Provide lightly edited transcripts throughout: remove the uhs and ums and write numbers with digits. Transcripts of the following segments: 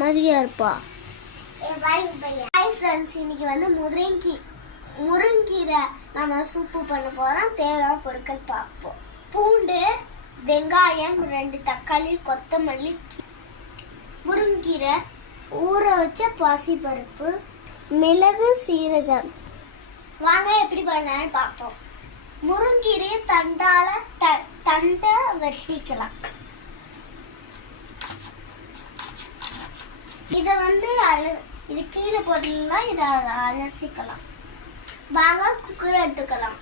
மாதிரியா இருப்பா. Hi friends, இன்னைக்கு வந்து முருங்கீரை நம்ம சூப்பு பண்ண போகிறோம். தேவையான பொருட்கள் பார்ப்போம். பூண்டு, வெங்காயம், 2 தக்காளி, கொத்தமல்லி, முருங்கீரை, ஊற வச்ச பாசிப்பருப்பு, மிளகு, சீரகம். வாங்க எப்படி பண்ணலான்னு பார்ப்போம். முருங்கீரையை தண்டை வெட்டிக்கலாம். இதை வந்து இது கீழே போட்டீங்கன்னா இதை அலசிக்கலாம். வாங்க குக்கர் எடுத்துக்கலாம்.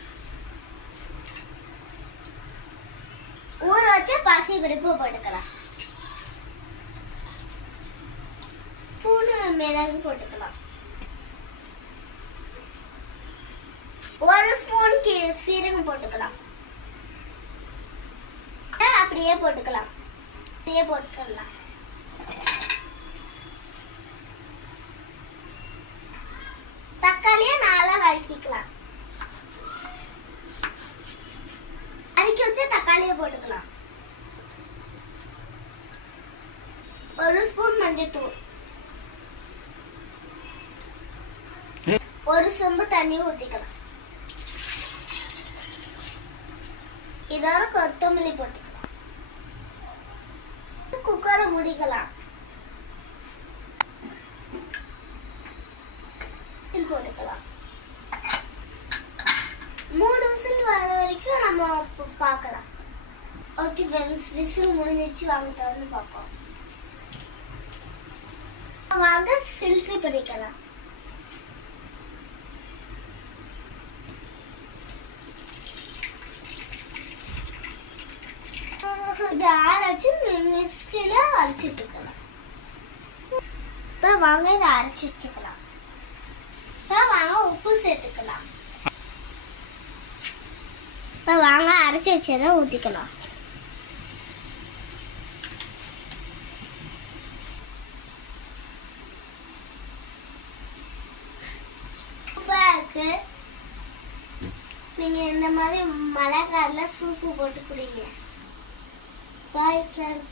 ஊற வச்ச பாசிப்பருப்பு போட்டுக்கலாம். பூண்டு, மிளகு போட்டுக்கலாம். 1 ஸ்பூன் சீரகம் போட்டுக்கலாம். அப்படியே போட்டுக்கலாம். தக்காளியை 4 நறுக்கிக்கலாம். நறுக்கி வச்சு தக்காளியை போட்டுக்கலாம். 1 ஸ்பூன் மஞ்சள்தூள், 1 சொம்பு தண்ணி ஊற்றிக்கலாம். இதோட கொத்தமல்லி போட்டுக்கலாம். குக்கரை மூடிக்கலாம். போட்டுக்கலாம். 3 விசில் வர வரைக்கும் நம்ம பார்க்கலாம். ஓகே ஃப்ரெண்ட்ஸ், விசில் முடிஞ்சிருச்சு. வாங்க திறந்து பார்ப்போம். வாங்க ஃபில்டர் பண்ணிக்கலாம். இதை அரைச்சி மிக்ஸியில் அரைச்சிட்டு இருக்கலாம். இப்போ வாங்க இதை அரைச்சி வச்சுக்கலாம். இப்போ வாங்க உப்பு சேர்த்துக்கலாம். இப்போ வாங்க அரைச்சி வச்சதை ஊற்றிக்கலாம். நீங்கள் இந்த மாதிரி மழை காலில் சூப்பு போட்டு குடிங்க. Bye friends.